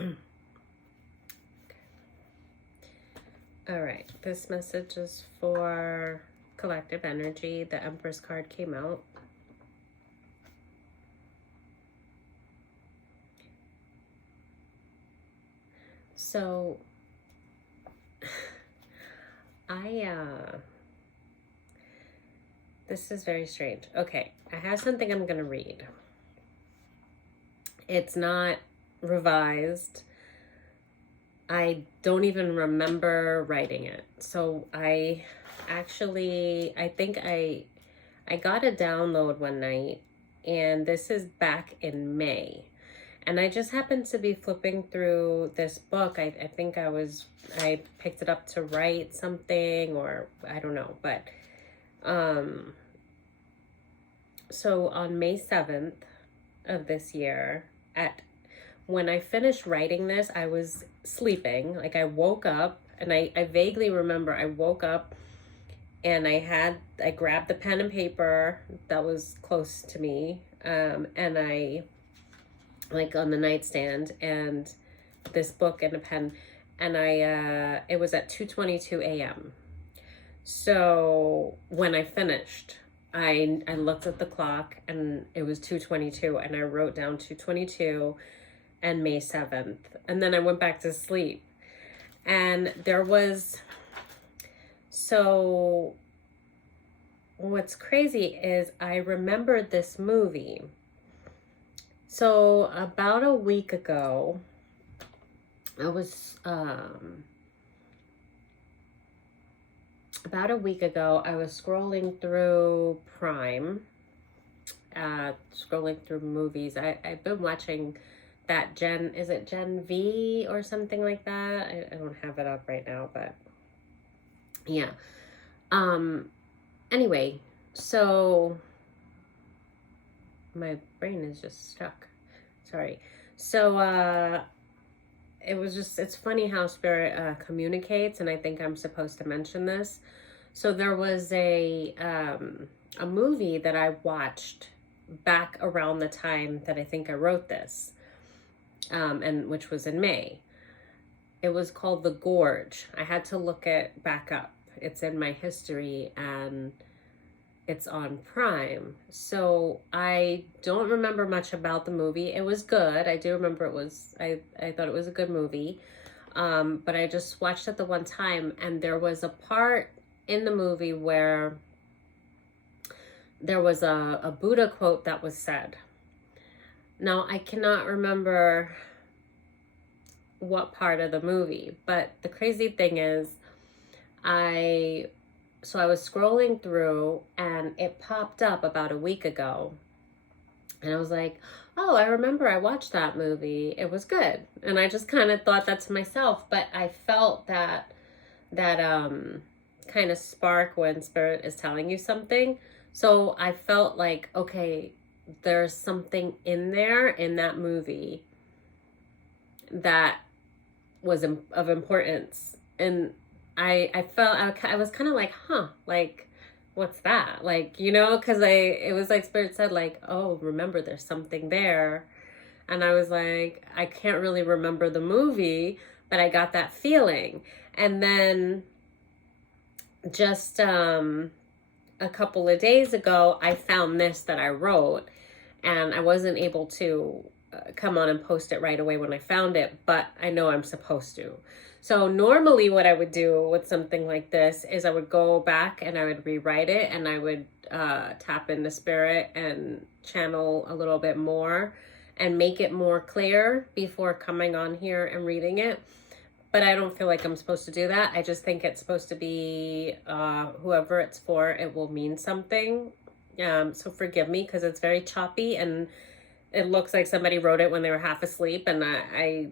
All right, this message is for collective energy. The Empress card came out. So, this is very strange. Okay, I have something I'm going to read. It's not revised. I don't even remember writing it. So I think I got a download one night, and this is back in May. And I just happened to be flipping through this book. I think I picked it up to write something, or I don't know. But so on May 7th of this year, when I finished writing this, I was sleeping. Like, I woke up, and I vaguely remember I woke up and I grabbed the pen and paper that was close to me, and I, like, on the nightstand, and this book and a pen, and it was at 2:22 a.m. So when I finished, I looked at the clock, and it was 2:22, and I wrote down 2:22 and May 7th. And then I went back to sleep. And so what's crazy is I remembered this movie. So about a week ago, I was scrolling through Prime, scrolling through movies. I've been watching that is it Gen V or something like that? I don't have it up right now, but yeah. Anyway, so my brain is just stuck. Sorry. So, it's funny how spirit communicates, and I think I'm supposed to mention this. So there was a movie that I watched back around the time that I think I wrote this, and which was in May. It was called The Gorge. I had to look it back up. It's in my history, and it's on Prime. So I don't remember much about the movie. It was good. I do remember I thought it was a good movie. But I just watched it the one time, and there was a part in the movie where there was a Buddha quote that was said. Now, I cannot remember what part of the movie, but the crazy thing is, I was scrolling through, and it popped up about a week ago, and I was like, oh, I remember I watched that movie. It was good. And I just kind of thought that to myself, but I felt that kind of spark when spirit is telling you something. So I felt like, okay, there's something in there in that movie that was of importance. And I felt, I was kind of like, like, what's that? Like, because it was like spirit said, like, oh, remember, there's something there. And I was like, I can't really remember the movie, but I got that feeling. And then just a couple of days ago, I found this that I wrote, and I wasn't able to come on and post it right away when I found it, but I know I'm supposed to. So normally what I would do with something like this is I would go back and I would rewrite it, and I would tap into spirit and channel a little bit more and make it more clear before coming on here and reading it. But I don't feel like I'm supposed to do that. I just think it's supposed to be whoever it's for, it will mean something. So forgive me, because it's very choppy, and it looks like somebody wrote it when they were half asleep, and I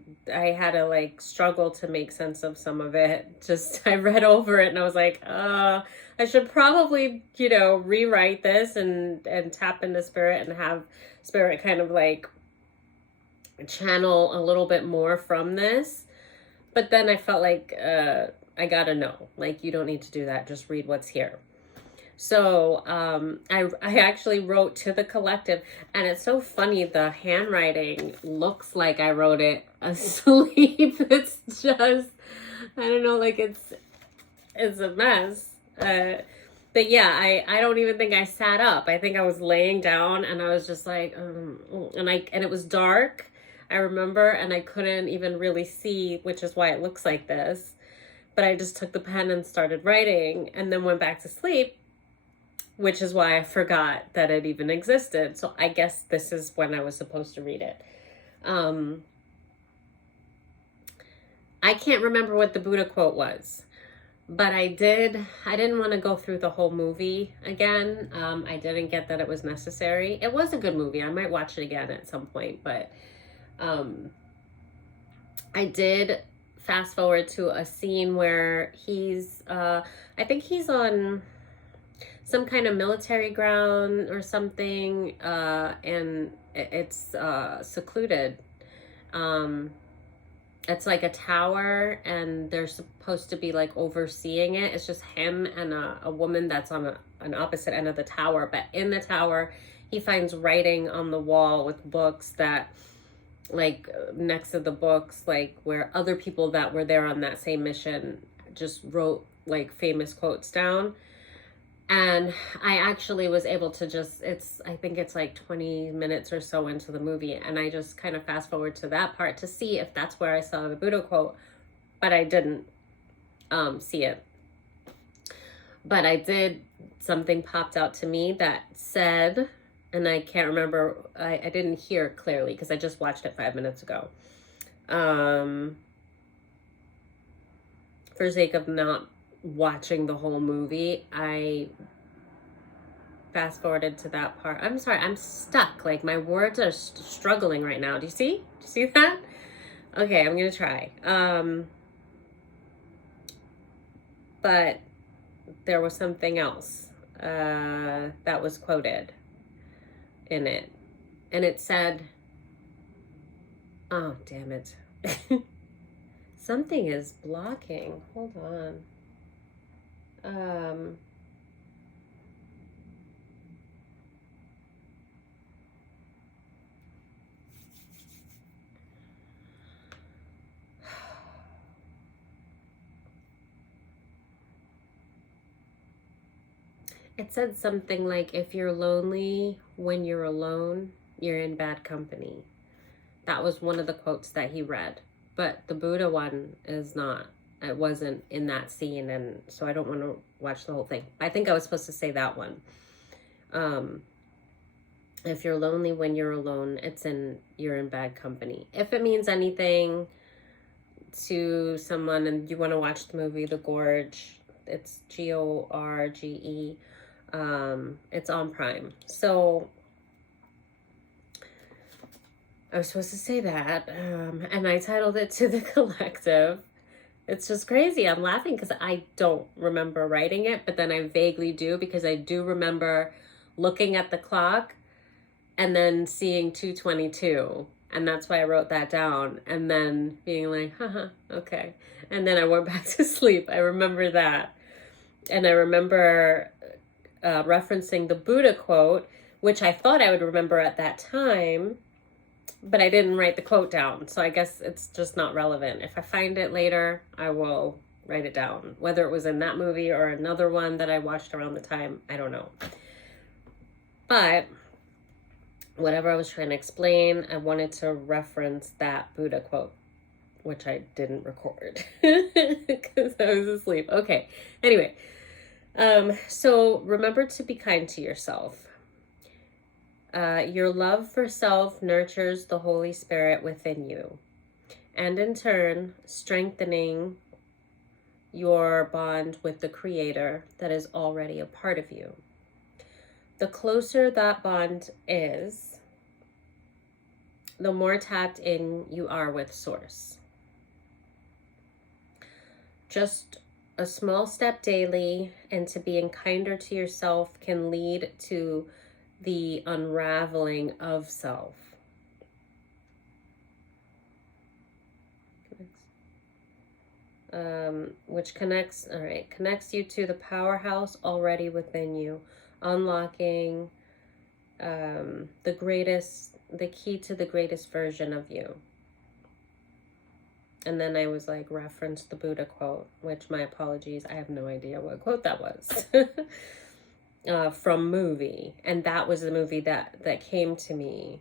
had to like struggle to make sense of some of it. Just I read over it and I was like, I should probably, rewrite this and tap into spirit and have spirit kind of like channel a little bit more from this. But then I felt like I gotta know, like, you don't need to do that, just read what's here. So I actually wrote to the collective, and it's so funny. The handwriting looks like I wrote it asleep. It's just, I don't know, like it's a mess. But yeah, I don't even think I sat up. I think I was laying down, and I was just like, and it was dark. I remember, and I couldn't even really see, which is why it looks like this. But I just took the pen and started writing, and then went back to sleep, which is why I forgot that it even existed. So I guess this is when I was supposed to read it. I can't remember what the Buddha quote was, but I didn't want to go through the whole movie again. I didn't get that it was necessary. It was a good movie. I might watch it again at some point, but I did fast forward to a scene where he's, I think he's on some kind of military ground or something, and it's secluded. It's like a tower, and they're supposed to be like overseeing it. It's just him and a woman that's on an opposite end of the tower. But in the tower, he finds writing on the wall with books that, like, next to the books, like where other people that were there on that same mission just wrote like famous quotes down. And I actually was able to I think it's like 20 minutes or so into the movie, and I just kind of fast forward to that part to see if that's where I saw the Buddha quote, but I didn't see it. But I did, something popped out to me that said, and I can't remember, I didn't hear it clearly because I just watched it 5 minutes ago. For sake of not watching the whole movie, I fast forwarded to that part. I'm sorry, I'm stuck. Like, my words are struggling right now. Do you see? Do you see that? Okay, I'm gonna try. But there was something else that was quoted in it, and it said, oh damn it. Something is blocking. Hold on. It said something like, if you're lonely when you're alone, you're in bad company. That was one of the quotes that he read. But the Buddha one is not. It wasn't in that scene, and so I don't want to watch the whole thing. I think I was supposed to say that one. If you're lonely when you're alone, you're in bad company. If it means anything to someone and you want to watch the movie The Gorge, it's Gorge. It's on Prime. So I was supposed to say that, and I titled it To the Collective. It's just crazy. I'm laughing because I don't remember writing it, but then I vaguely do, because I do remember looking at the clock and then seeing 2:22, and that's why I wrote that down, and then being like, haha, okay. And then I went back to sleep. I remember that. And I remember referencing the Buddha quote, which I thought I would remember at that time, but I didn't write the quote down. So I guess it's just not relevant. If I find it later, I will write it down. Whether it was in that movie or another one that I watched around the time, I don't know. But whatever I was trying to explain, I wanted to reference that Buddha quote, which I didn't record because I was asleep. Okay. Anyway, so remember to be kind to yourself. Your love for self nurtures the Holy Spirit within you, and in turn, strengthening your bond with the Creator that is already a part of you. The closer that bond is, the more tapped in you are with Source. Just a small step daily into being kinder to yourself can lead to the unraveling of self. which connects you to the powerhouse already within you, unlocking the key to the greatest version of you. And then I was like, reference the Buddha quote, which, my apologies, I have no idea what quote that was. From movie. And that was the movie that came to me,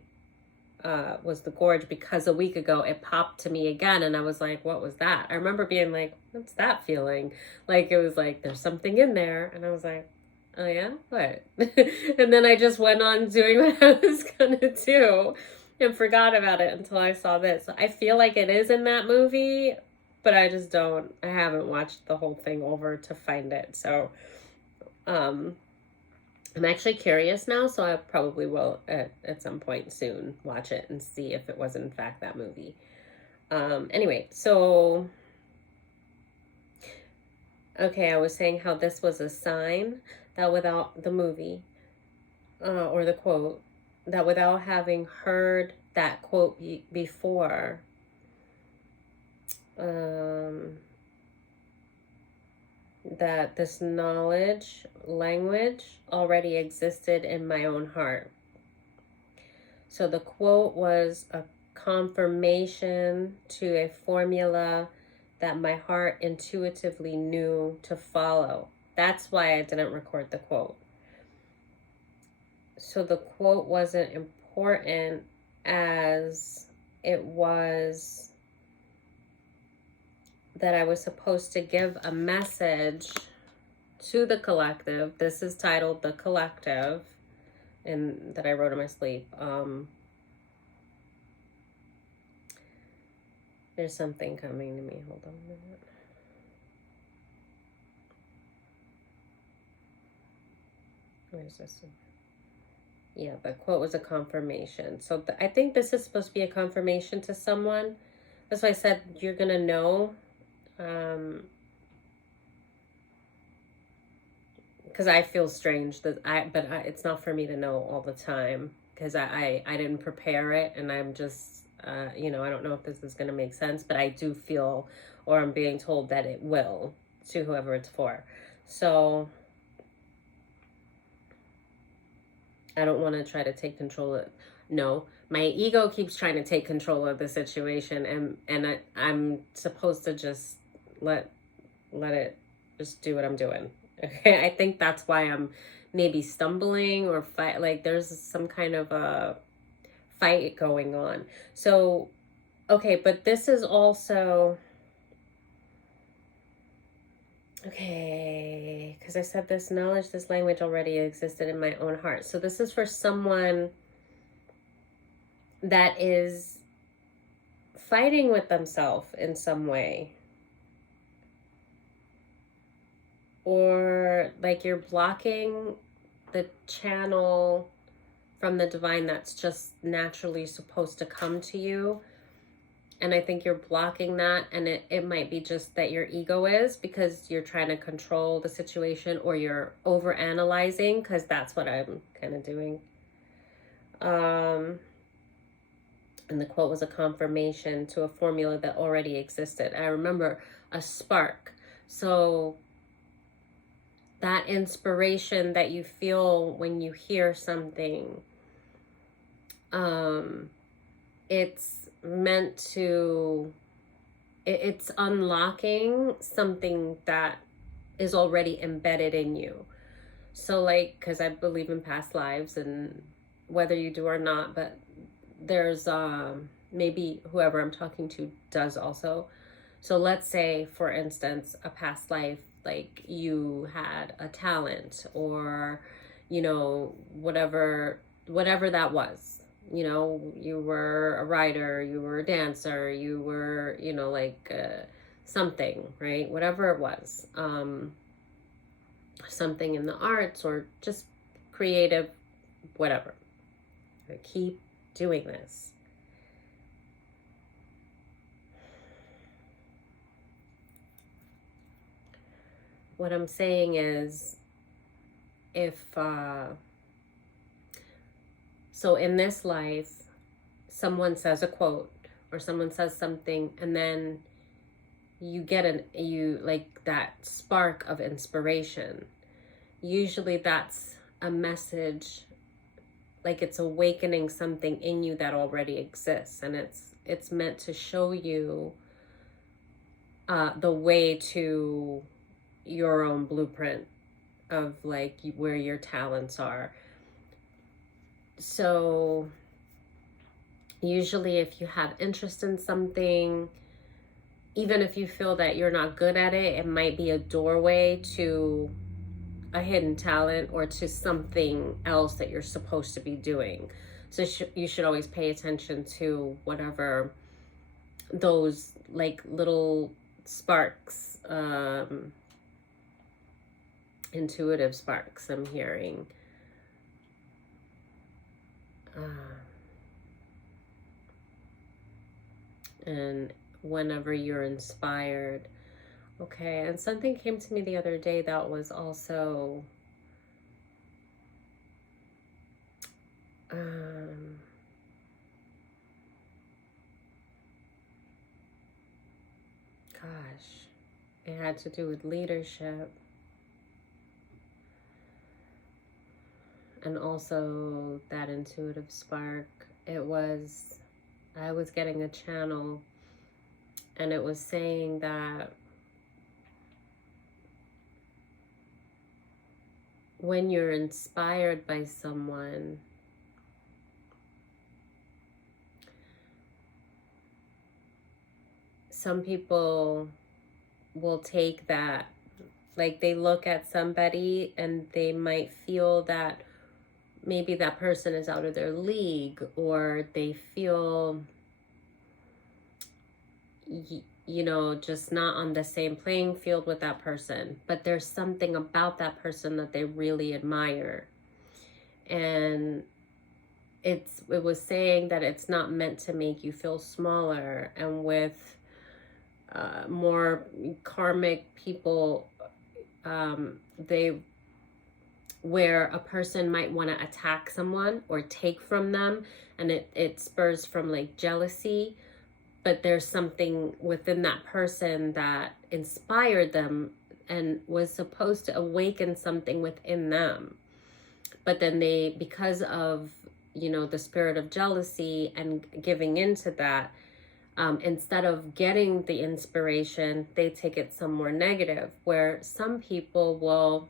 was The Gorge, because a week ago it popped to me again, and I was like, what was that? I remember being like, what's that feeling? Like, it was like, there's something in there. And I was like, oh yeah, what? And then I just went on doing what I was gonna do and forgot about it until I saw this. I feel like it is in that movie, but I haven't watched the whole thing over to find it. So I'm actually curious now, so I probably will at some point soon watch it and see if it was in fact that movie. Anyway, so okay, I was saying how this was a sign that without the movie, or the quote, that without having heard that quote before, that this language already existed in my own heart. So the quote was a confirmation to a formula that my heart intuitively knew to follow. That's why I didn't record the quote. So the quote wasn't important as it was that I was supposed to give a message to the collective. This is titled The Collective, and that I wrote in my sleep. There's something coming to me. Hold on a minute. Where's this? Yeah, the quote was a confirmation. So I think this is supposed to be a confirmation to someone. That's why I said you're going to know. Because I feel strange that it's not for me to know all the time, because I didn't prepare it, and I'm just, I don't know if this is going to make sense, but I do feel, or I'm being told that it will, to whoever it's for. So I don't want to try to take control of, no, my ego keeps trying to take control of the situation, and I'm supposed to just let it just do what I'm doing. Okay, I think that's why I'm maybe stumbling or fight. Like, there's some kind of a fight going on. So, okay, but this is also, okay, because I said this knowledge, this language already existed in my own heart. So this is for someone that is fighting with themselves in some way. Or like you're blocking the channel from the divine that's just naturally supposed to come to you. And I think you're blocking that, and it might be just that your ego is, because you're trying to control the situation, or you're over analyzing, because that's what I'm kind of doing. And the quote was a confirmation to a formula that already existed. I remember a spark. So that inspiration that you feel when you hear something, it's meant to, it's unlocking something that is already embedded in you. So like, because I believe in past lives, and whether you do or not, but there's maybe whoever I'm talking to does also. So let's say, for instance, a past life, like you had a talent, or whatever that was. You were a writer, you were a dancer, you were something, right? Whatever it was, something in the arts, or just creative, whatever. I keep doing this. What I'm saying is, if so in this life, someone says a quote, or someone says something, and then you get like that spark of inspiration. Usually that's a message, like it's awakening something in you that already exists, and it's meant to show you the way to your own blueprint of like where your talents are. So usually if you have interest in something, even if you feel that you're not good at it, it might be a doorway to a hidden talent or to something else that you're supposed to be doing. So you should always pay attention to whatever those like little sparks, intuitive sparks I'm hearing. And whenever you're inspired. Okay, and something came to me the other day that was also gosh, it had to do with leadership. And also that intuitive spark. I was getting a channel, and it was saying that when you're inspired by someone, some people will take that, like they look at somebody and they might feel that maybe that person is out of their league, or they feel, you know, just not on the same playing field with that person. But there's something about that person that they really admire. And it was saying that it's not meant to make you feel smaller. And with more karmic people, where a person might want to attack someone or take from them, and it spurs from like jealousy, but there's something within that person that inspired them and was supposed to awaken something within them. But then they, because of, you know, the spirit of jealousy and giving into that, instead of getting the inspiration, they take it somewhere negative, where some people will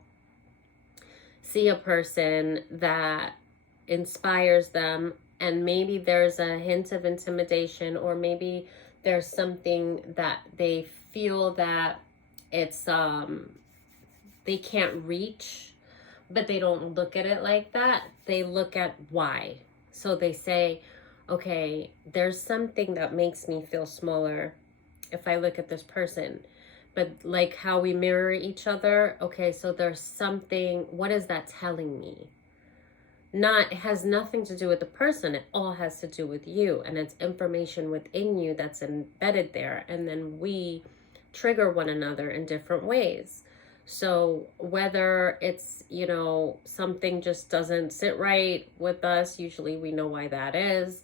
see a person that inspires them, and maybe there's a hint of intimidation, or maybe there's something that they feel that it's they can't reach, but they don't look at it like that. They look at why. So they say, okay, there's something that makes me feel smaller if I look at this person. But like how we mirror each other, okay, so there's something, what is that telling me? It has nothing to do with the person, it all has to do with you, and it's information within you that's embedded there, and then we trigger one another in different ways. So whether it's, you know, something just doesn't sit right with us, usually we know why that is.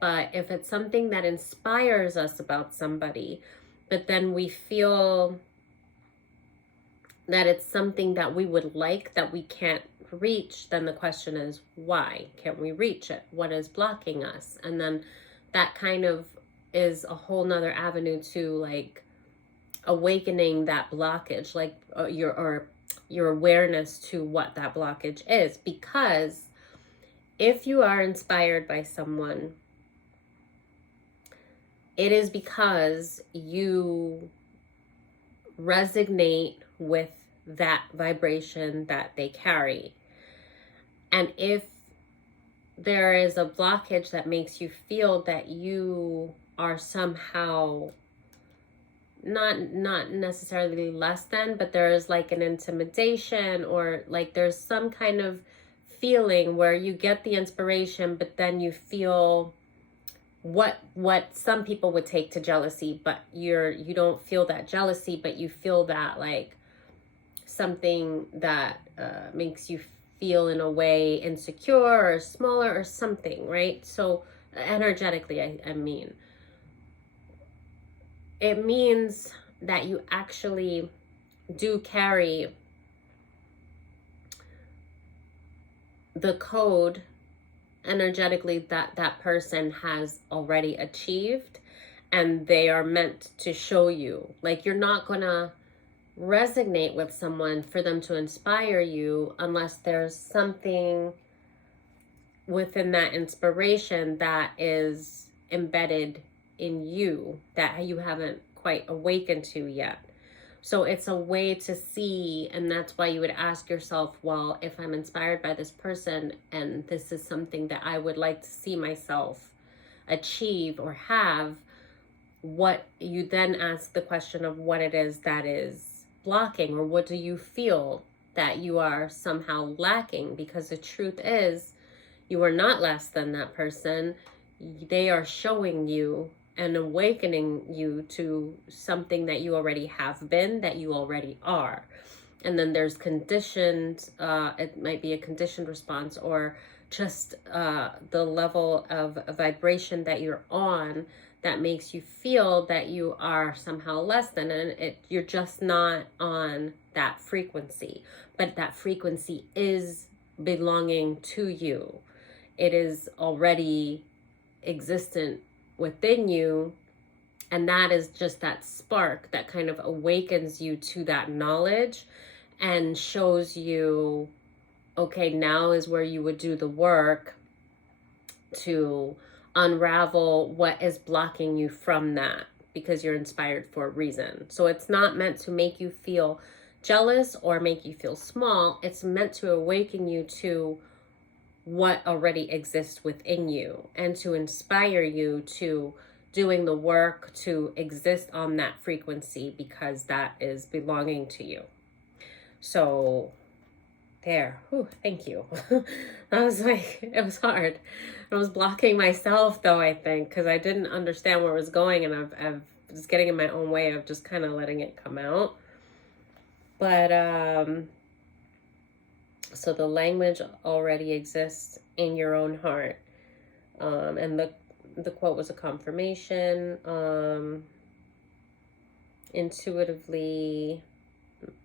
But if it's something that inspires us about somebody, but then we feel that it's something that we would like that we can't reach, then the question is, why can't we reach it? What is blocking us? And then that kind of is a whole nother avenue to like awakening that blockage, like your awareness to what that blockage is. Because if you are inspired by someone, it is because you resonate with that vibration that they carry. And if there is a blockage that makes you feel that you are somehow not necessarily less than, but there is like an intimidation, or like there's some kind of feeling where you get the inspiration, but then you feel what some people would take to jealousy, but you don't feel that jealousy, but you feel that like something that makes you feel in a way insecure or smaller or something, right? So energetically, I mean, it means that you actually do carry the code energetically that that person has already achieved, and they are meant to show you. Like, you're not gonna resonate with someone for them to inspire you unless there's something within that inspiration that is embedded in you that you haven't quite awakened to yet. So it's a way to see, and that's why you would ask yourself, well, if I'm inspired by this person and this is something that I would like to see myself achieve or have, what you then ask the question of what it is that is blocking, or what do you feel that you are somehow lacking? Because the truth is, you are not less than that person. They are showing you and awakening you to something that you already have been, that you already are. And then there's conditioned, it might be a conditioned response, or just the level of vibration that you're on that makes you feel that you are somehow less than, and you're just not on that frequency. But that frequency is belonging to you. It is already existent within you, and that is just that spark that kind of awakens you to that knowledge and shows you, okay, now is where you would do the work to unravel what is blocking you from that, because you're inspired for a reason. So it's not meant to make you feel jealous or make you feel small. It's meant to awaken you to what already exists within you and to inspire you to doing the work to exist on that frequency, because that is belonging to you. So there. Whew, thank you. I was like, it was hard. I was blocking myself though, I think, because I didn't understand where it was going, and I've was getting in my own way of just kind of letting it come out. But so the language already exists in your own heart, and the quote was a confirmation. Intuitively,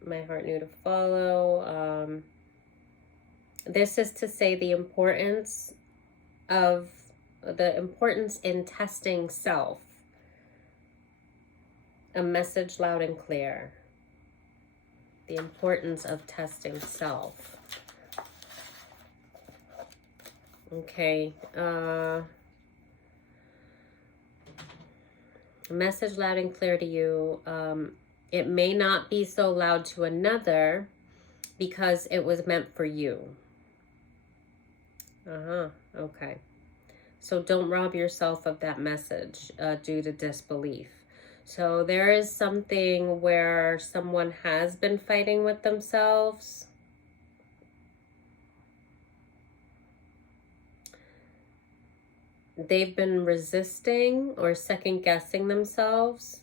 my heart knew to follow. This is to say the importance in testing self. A message loud and clear. The importance of testing self. Okay. A message loud and clear to you. It may not be so loud to another because it was meant for you. Okay. So don't rob yourself of that message due to disbelief. So there is something where someone has been fighting with themselves. They've been resisting or second guessing themselves.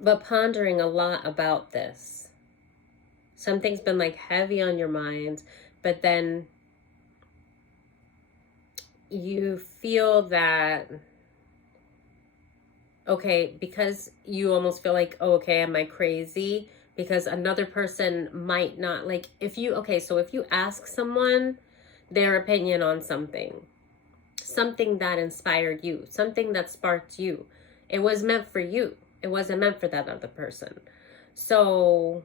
But pondering a lot about this. Something's been like heavy on your mind, but then you feel that, okay, because you almost feel like, oh, okay, am I crazy? Because another person might not, like, if you ask someone their opinion on something that inspired you, something that sparked you, it was meant for you. It wasn't meant for that other person. So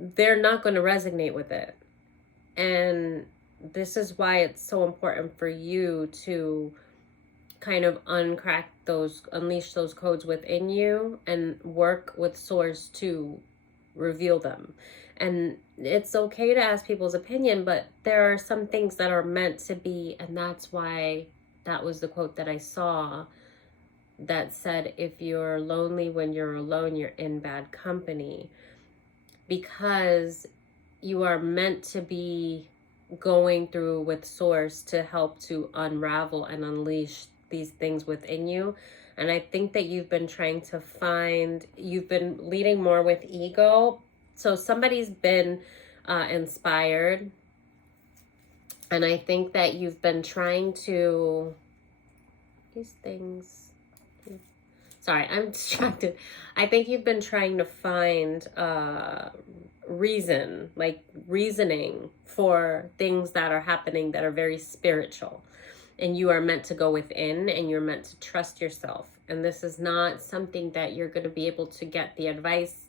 they're not going to resonate with it. And this is why it's so important for you to kind of unleash those codes within you and work with source to reveal them. And it's okay to ask people's opinion, but there are some things that are meant to be, and that's why that was the quote that I saw that said, if you're lonely when you're alone, you're in bad company. Because you are meant to be going through with source to help to unravel and unleash these things within you. And I think that you've been leading more with ego. So somebody's been inspired And I think that you've been trying to, these things, sorry, I'm distracted. I think you've been trying to find reasoning for things that are happening that are very spiritual. And you are meant to go within, and you're meant to trust yourself. And this is not something that you're going to be able to get the advice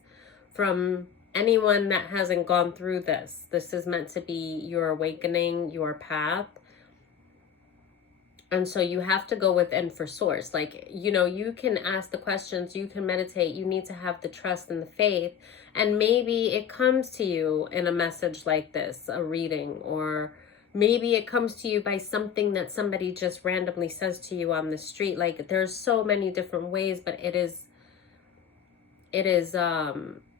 from anyone that hasn't gone through this. This is meant to be your awakening, your path. And so you have to go within for source. Like, you know, you can ask the questions, you can meditate, you need to have the trust and the faith. And maybe it comes to you in a message like this, a reading, or maybe it comes to you by something that somebody just randomly says to you on the street. Like, there's so many different ways, but it is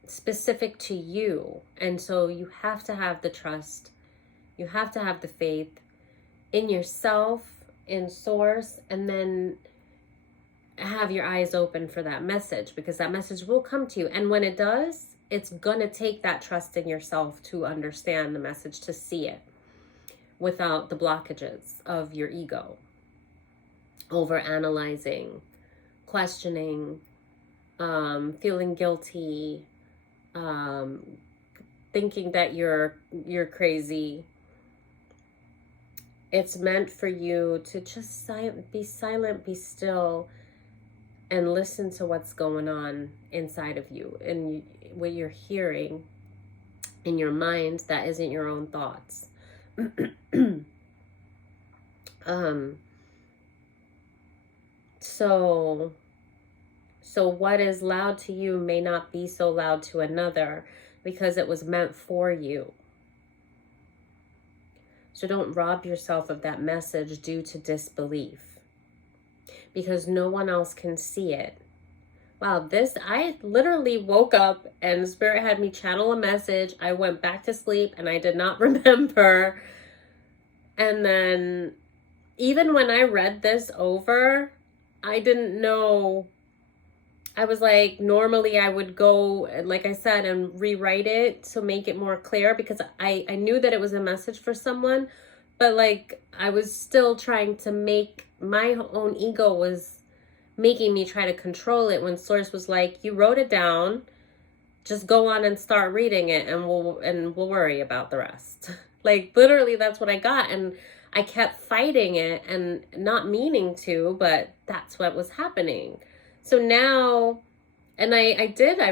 specific to you. And so you have to have the trust, you have to have the faith in yourself, in source, and then have your eyes open for that message, because that message will come to you. And when it does, it's gonna take that trust in yourself to understand the message, to see it without the blockages of your ego, over analyzing, questioning, feeling guilty, thinking that you're crazy. It's meant for you to just be silent, be still, and listen to what's going on inside of you, and what you're hearing in your mind that isn't your own thoughts. So what is loud to you may not be so loud to another, because it was meant for you. So don't rob yourself of that message due to disbelief, because no one else can see it. Wow, I literally woke up and Spirit had me channel a message. I went back to sleep and I did not remember. And then even when I read this over, I didn't know. I was like, normally I would go, like I said, and rewrite it to make it more clear, because I knew that it was a message for someone, but like I was still trying to make, my own ego was making me try to control it, when source was like, you wrote it down, just go on and start reading it, and we'll worry about the rest. Like, literally, that's what I got. And I kept fighting it and not meaning to, but that's what was happening. So now, and I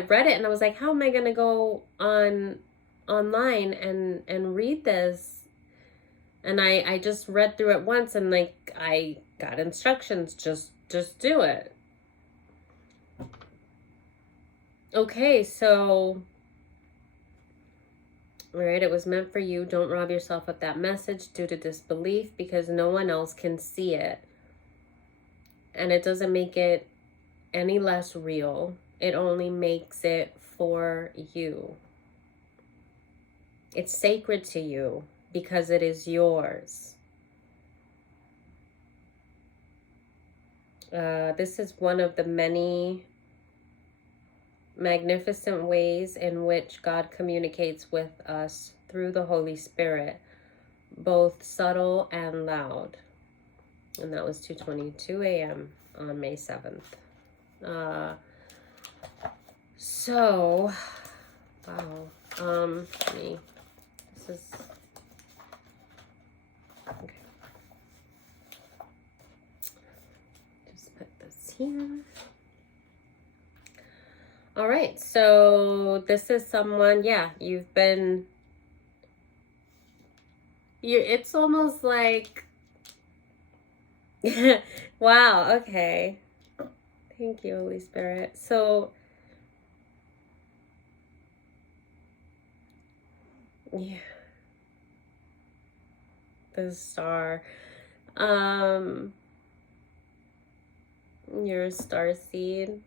read it and I was like, how am I going to go online and read this? And I just read through it once, and like, I got instructions, just do it. Okay, so, all right, it was meant for you. Don't rob yourself of that message due to disbelief, because no one else can see it. And it doesn't make it any less real. It only makes it for you. It's sacred to you because it is yours. This is one of the many magnificent ways in which God communicates with us through the Holy Spirit, both subtle and loud. And that was 2:22 a.m. on May 7th. So, wow. This is, okay. Just put this here. All right, so this is someone, yeah, it's almost like, wow, okay. Thank you, Holy Spirit. So, yeah, the star. You're a star seed.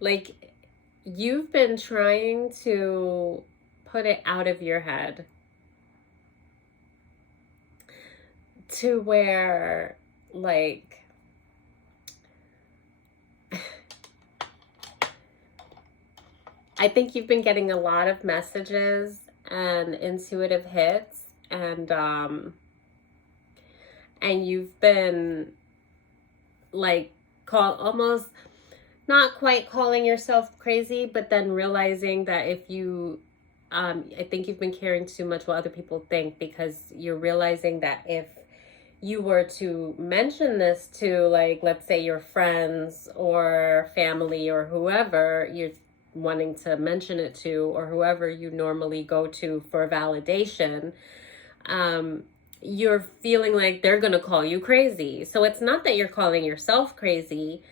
Like, you've been trying to put it out of your head to where, like, I think you've been getting a lot of messages and intuitive hits, and you've been like almost not quite calling yourself crazy, but then realizing that if you I think you've been caring too much what other people think, because you're realizing that if you were to mention this to, like, let's say your friends or family or whoever you're wanting to mention it to, or whoever you normally go to for validation, you're feeling like they're going to call you crazy. So it's not that you're calling yourself crazy.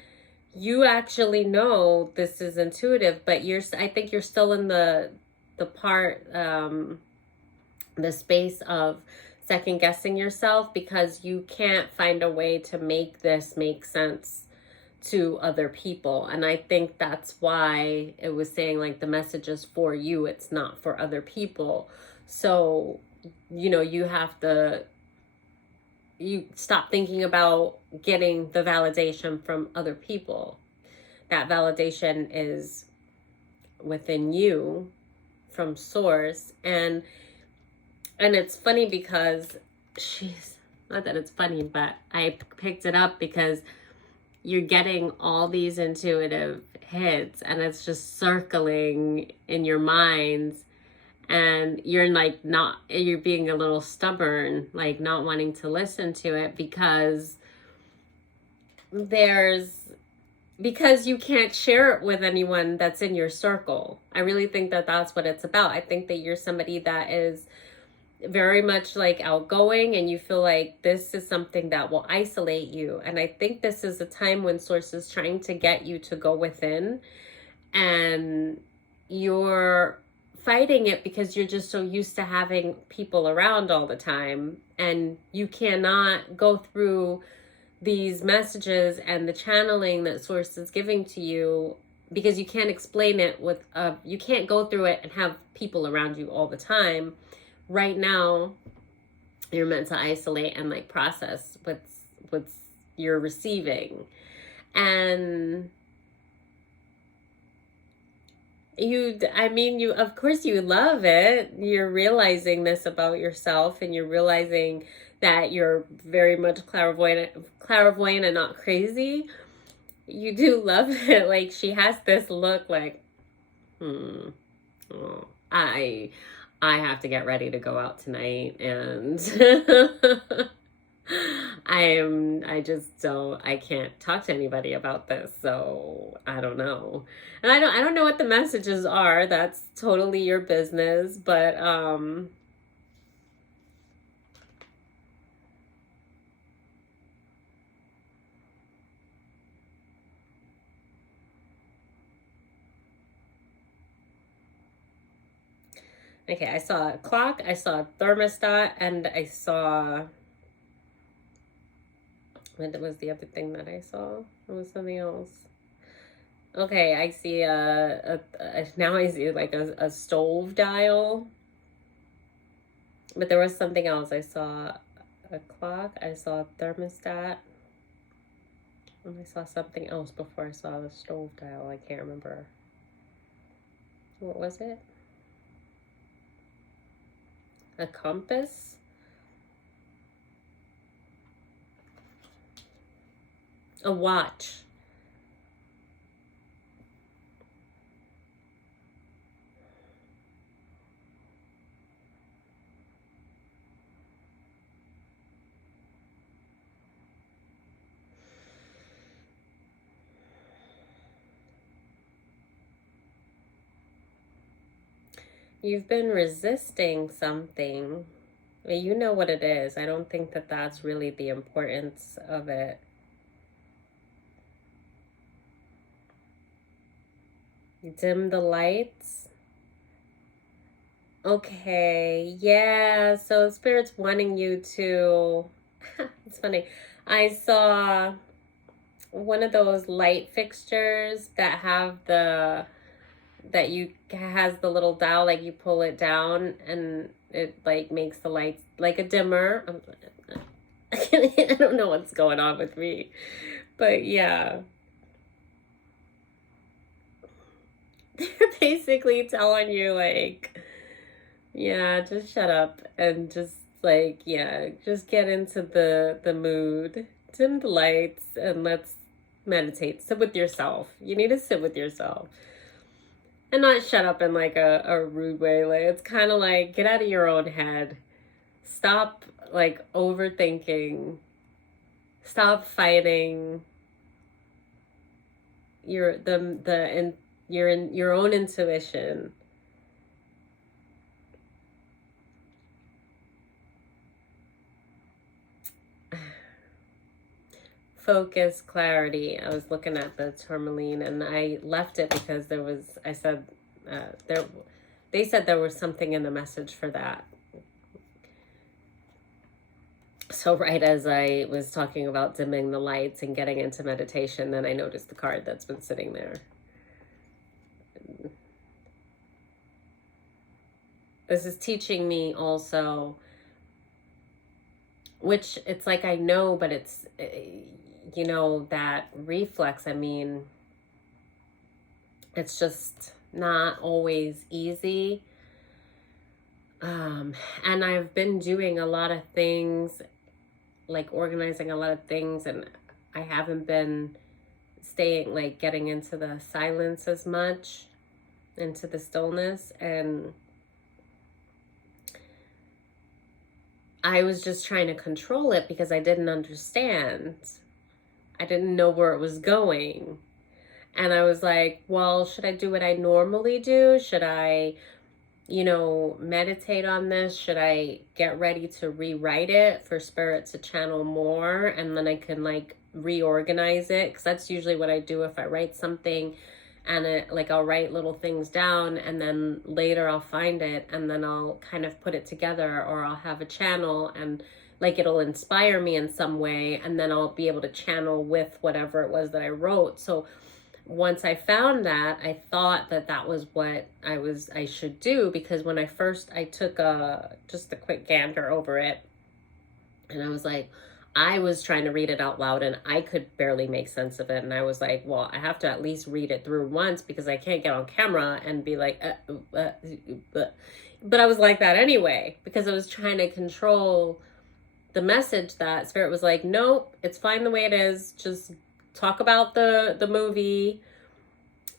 You actually know this is intuitive, but I think you're still in the part, the space of second guessing yourself, because you can't find a way to make this make sense to other people. And I think that's why it was saying like the message is for you, it's not for other people. So, you stop thinking about getting the validation from other people. That validation is within you, from source. And it's funny because not that it's funny, but I picked it up because you're getting all these intuitive hits and it's just circling in your minds, and you're being a little stubborn, like not wanting to listen to it because you can't share it with anyone that's in your circle. I really think that that's what it's about. I think that you're somebody that is very much like outgoing, and you feel like this is something that will isolate you. And I think this is a time when Source is trying to get you to go within, and you're fighting it because you're just so used to having people around all the time, and you cannot go through these messages and the channeling that Source is giving to you, because you can't explain it you can't go through it and have people around you all the time. Right now, you're meant to isolate and like process what's you're receiving. And you of course you love it. You're realizing this about yourself, and you're realizing that you're very much clairvoyant and not crazy. You do love it. Like, she has this look like, I have to get ready to go out tonight, and I can't talk to anybody about this, so I don't know. And I don't know what the messages are. That's totally your business, but okay, I saw a clock, I saw a thermostat, and I saw, what was the other thing that I saw? It was something else. Okay, I see now I see like a stove dial. But there was something else. I saw a clock, I saw a thermostat, and I saw something else before I saw the stove dial. I can't remember. What was it? A compass? A watch. You've been resisting something. You know what it is. I don't think that that's really the importance of it. Dim the lights. Okay, yeah. So Spirit's wanting you to. It's funny. I saw one of those light fixtures that has the little dial, like you pull it down and it like makes the lights like a dimmer. I don't know what's going on with me, but yeah. They're basically telling you, like, yeah, just shut up and just, like, yeah, just get into the mood. Dim the lights and let's meditate. Sit with yourself. You need to sit with yourself. And not shut up in like a rude way. Like, it's kind of like, get out of your own head. Stop like overthinking. Stop fighting your own intuition. Focus, clarity. I was looking at the tourmaline and I left it because they said there was something in the message for that. So right as I was talking about dimming the lights and getting into meditation, then I noticed the card that's been sitting there. This is teaching me also, which it's like I know, but it's, that reflex, I mean, it's just not always easy. And I've been doing a lot of things, like organizing a lot of things, and I haven't been getting into the silence as much, into the stillness, and I was just trying to control it because I didn't understand. I didn't know where it was going. And I was like, well, should I do what I normally do? Should I, meditate on this? Should I get ready to rewrite it for Spirit to channel more? And then I can reorganize it. Because that's usually what I do if I write something and I'll write little things down and then later I'll find it and then I'll kind of put it together, or I'll have a channel and it'll inspire me in some way, and then I'll be able to channel with whatever it was that I wrote. So once I found that, I thought that was what I should do, because when I took just a quick gander over it, and I was like, I was trying to read it out loud and I could barely make sense of it. And I was like, well, I have to at least read it through once because I can't get on camera and be like, but I was like that anyway, because I was trying to control the message that Spirit was like, nope, it's fine the way it is. Just talk about the movie.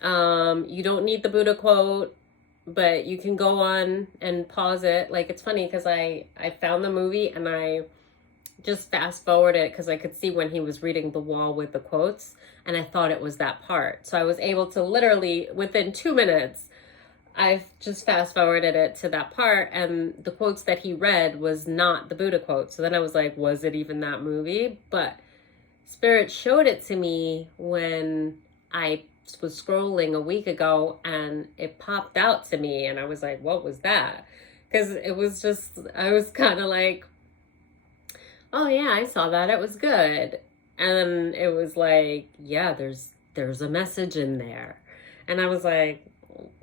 You don't need the Buddha quote, but you can go on and pause it. Like, it's funny because I found the movie and I just fast forward it because I could see when he was reading the wall with the quotes, and I thought it was that part. So I was able to literally within 2 minutes, I've just fast forwarded it to that part, and the quotes that he read was not the Buddha quote. So then I was like, was it even that movie? But Spirit showed it to me when I was scrolling a week ago and it popped out to me, and I was like, what was that? Because it was just, I was kind of like, oh yeah, I saw that, it was good. And it was like, yeah, there's a message in there. And I was like,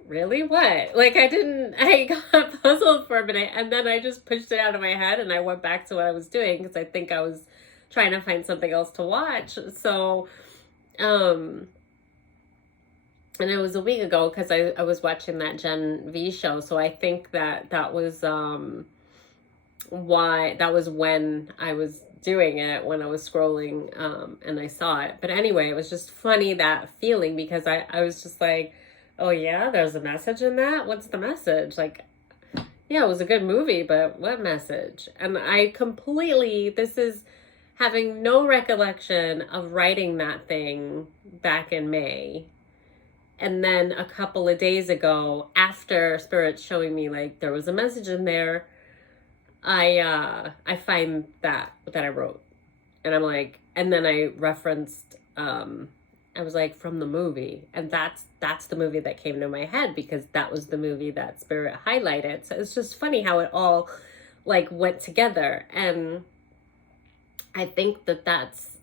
really? What? I got puzzled for a minute, and then I just pushed it out of my head and I went back to what I was doing because I think I was trying to find something else to watch. So, and it was a week ago because I was watching that Gen V show. So I think that was, that was when I was doing it, when I was scrolling, and I saw it. But anyway, it was just funny, that feeling, because I was just like, oh yeah, there's a message in that? What's the message? Yeah, it was a good movie, but what message? And this is having no recollection of writing that thing back in May. And then a couple of days ago, after Spirit showing me there was a message in there, I find that I wrote, and I'm like, and then I referenced, I was like, from the movie, and that's the movie that came to my head because that was the movie that Spirit highlighted. So it's just funny how it all went together, and I think that's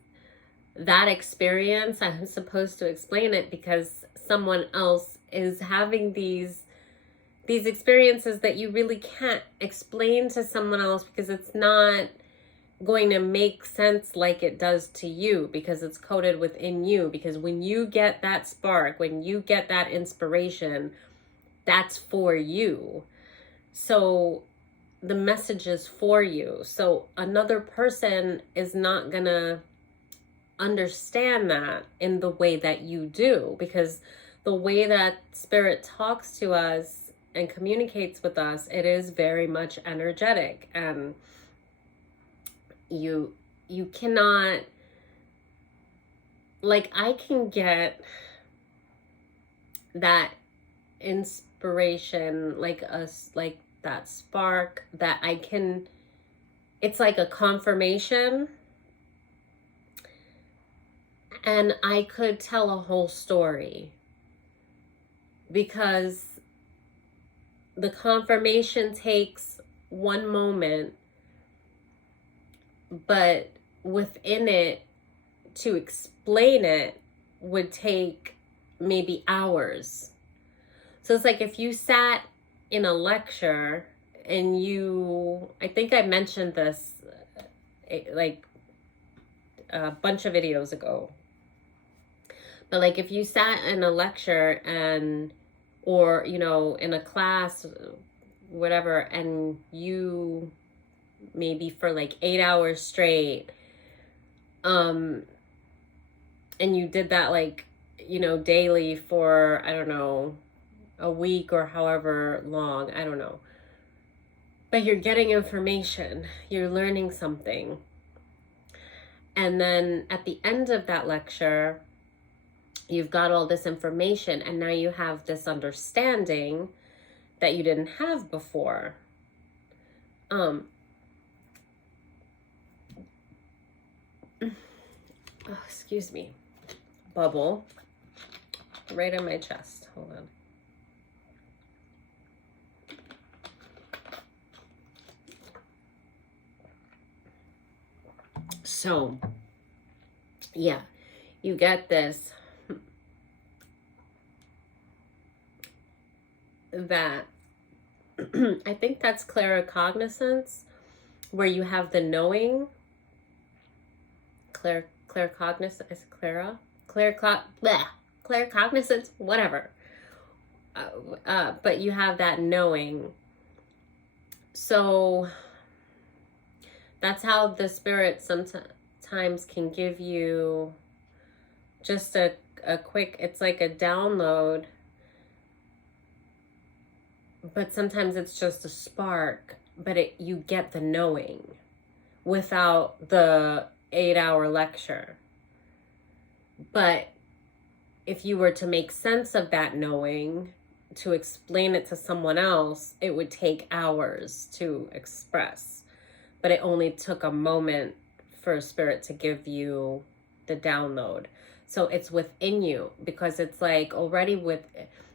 that experience. I'm supposed to explain it because someone else is having these experiences that you really can't explain to someone else because it's not going to make sense like it does to you, because it's coded within you. Because when you get that spark, when you get that inspiration, that's for you. So the message is for you. So another person is not gonna understand that in the way that you do, because the way that spirit talks to us and communicates with us, it is very much energetic, and you cannot, like, I can get that inspiration, like us, like that spark that I can, it's like a confirmation, and I could tell a whole story, because the confirmation takes one moment, but within it, to explain it would take maybe hours. So it's like if you sat in a lecture and you, I think I mentioned this like a bunch of videos ago, but like if you sat in a lecture and, or, you know, in a class, whatever, and you maybe for like 8 hours straight, and you did that, like, you know, daily for, I don't know, a week or however long, I don't know. But you're getting information, you're learning something. And then at the end of that lecture, you've got all this information, and now you have this understanding that you didn't have before. Oh, excuse me. Bubble right on my chest. Hold on. So, yeah, you get this, that I think that's claircognizance, where you have the knowing. Claircognizance is Clara? Claircognizance, whatever. But you have that knowing. So that's how the spirit sometimes can give you just a quick, it's like a download, but sometimes it's just a spark, but you get the knowing without the 8-hour lecture. But if you were to make sense of that knowing, to explain it to someone else, it would take hours to express. But it only took a moment for spirit to give you the download. So it's within you, because it's like already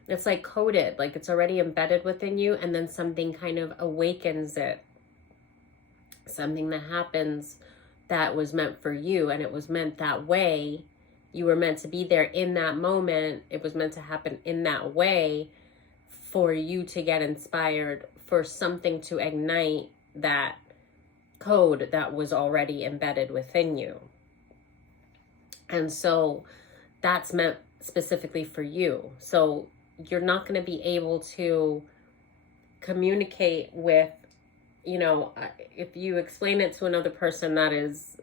it's like coded, like it's already embedded within you, and then something kind of awakens it. Something that happens that was meant for you, and it was meant that way. You were meant to be there in that moment. It was meant to happen in that way for you to get inspired, for something to ignite that code that was already embedded within you. And so that's meant specifically for you. So you're not going to be able to communicate with, you know, if you explain it to another person that is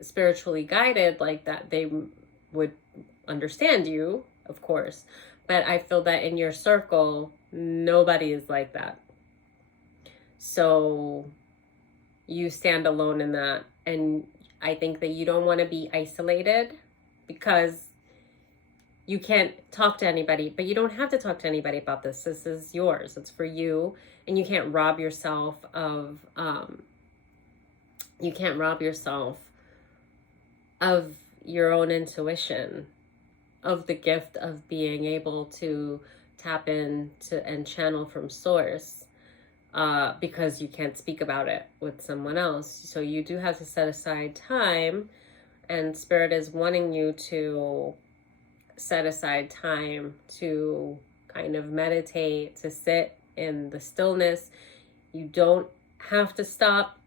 spiritually guided like that, they would understand you, of course. But I feel that in your circle, nobody is like that. So you stand alone in that. And I think that you don't want to be isolated, because you can't talk to anybody, but you don't have to talk to anybody about this. This is yours. It's for you. And you can't rob yourself of, your own intuition, of the gift of being able to tap into and channel from source, because you can't speak about it with someone else. So you do have to set aside time, and spirit is wanting you to set aside time to kind of meditate, to sit in the stillness. You don't have to stop,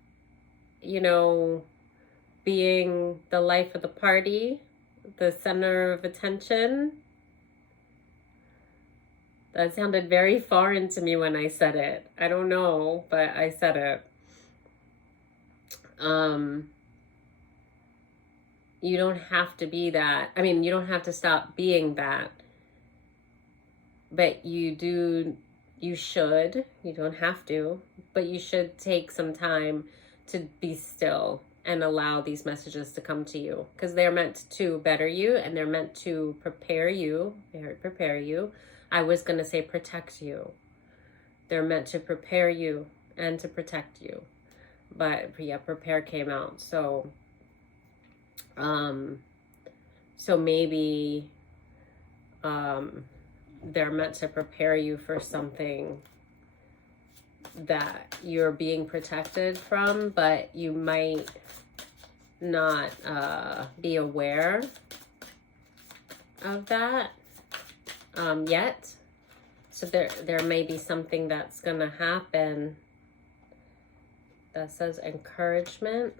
you know, being the life of the party, the center of attention. That sounded very foreign to me when I said it. I don't know, but I said it. Um, you don't have to be that. I mean, you don't have to stop being that. But you should, you don't have to, but you should take some time to be still and allow these messages to come to you, because they're meant to better you and they're meant to prepare you. Prepare you. I was going to say protect you. They're meant to prepare you and to protect you. But yeah, prepare came out. So maybe they're meant to prepare you for something that you're being protected from, but you might not be aware of that yet. So there may be something that's gonna happen that says encouragement.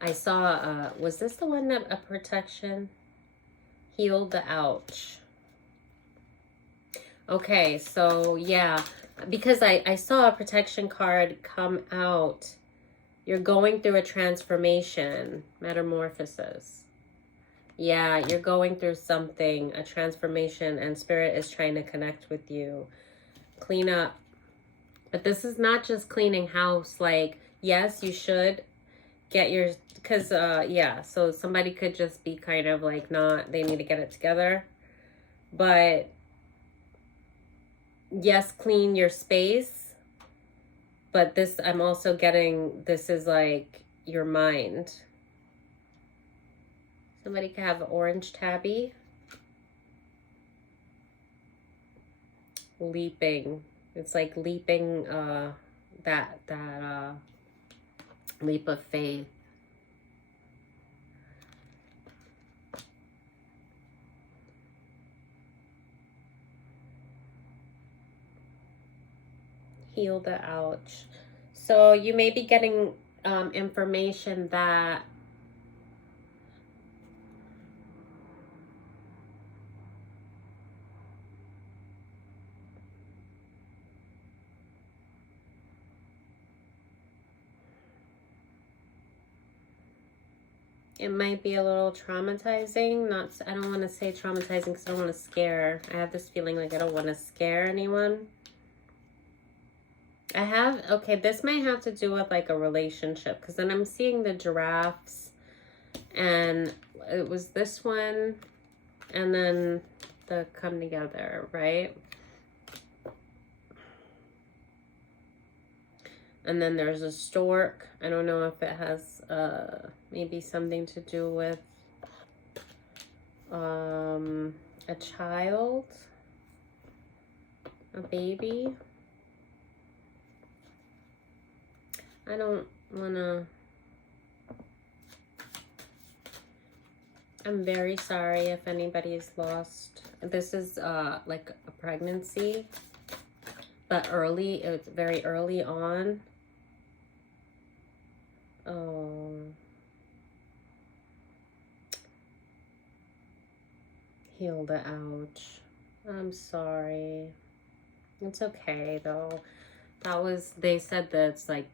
I saw, was this the one that a protection? Heal the ouch. Okay, so yeah, because I saw a protection card come out. You're going through a transformation, metamorphosis. Yeah, you're going through something, a transformation, and Spirit is trying to connect with you. Clean up. But this is not just cleaning house. Like, yes, you should get your, because, yeah, so somebody could just be kind of like not, they need to get it together. But yes, clean your space, but this, I'm also getting, this is like your mind. Somebody could have orange tabby. Leaping. It's like leaping, that leap of faith. Heal the ouch. So you may be getting information that it might be a little traumatizing. Not, I don't want to say traumatizing because I don't want to scare. I have this feeling like I don't want to scare anyone. I have, okay, this might have to do with like a relationship, because then I'm seeing the giraffes, and it was this one, and then the come together, right? And then there's a stork. I don't know if it has maybe something to do with a child, a baby. I don't want to, I'm very sorry if anybody's lost. This is like a pregnancy, but early, it's very early on. Heal the ouch. I'm sorry. It's okay though. That was, they said that it's like,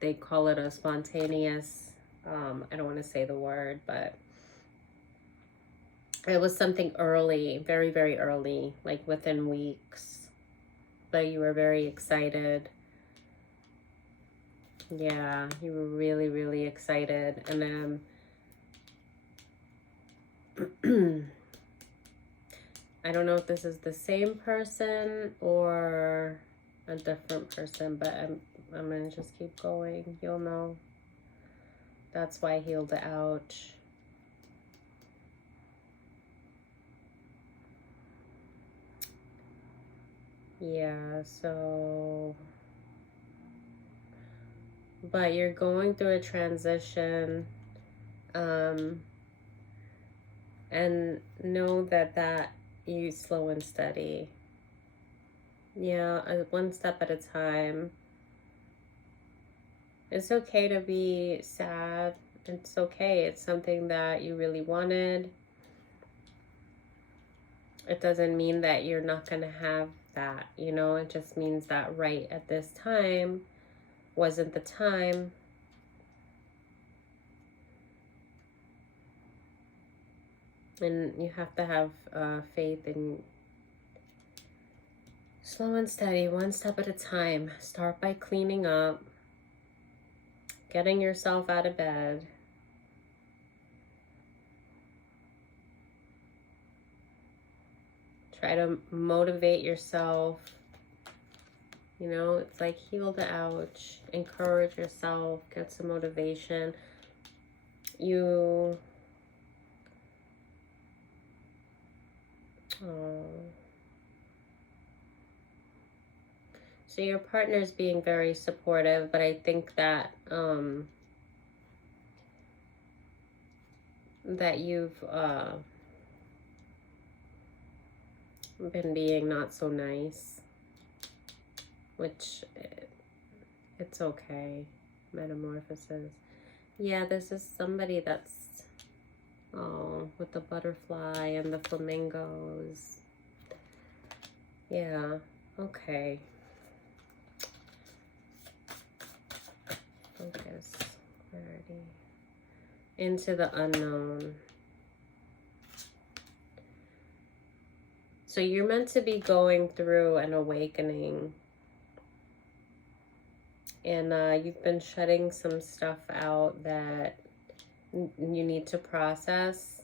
they call it a spontaneous, I don't want to say the word, but it was something early, very, very early, like within weeks. But you were very excited. Yeah, you were really, really excited. And then I don't know if this is the same person or a different person, but I'm gonna just keep going. You'll know. That's why I healed the ouch. Yeah, so, but you're going through a transition, and know that you slow and steady. Yeah, one step at a time. It's okay to be sad. It's okay. It's something that you really wanted. It doesn't mean that you're not going to have that, you know? It just means that right at this time wasn't the time. And you have to have faith in slow and steady, one step at a time. Start by cleaning up, getting yourself out of bed. Try to motivate yourself. You know, it's like heal the ouch. Encourage yourself. Get some motivation. So your partner's being very supportive, but I think that that you've been being not so nice, which it's okay. Metamorphosis. Yeah, this is somebody that's with the butterfly and the flamingos. Yeah, okay. Focus, clarity. Into the unknown. So you're meant to be going through an awakening. And you've been shutting some stuff out that you need to process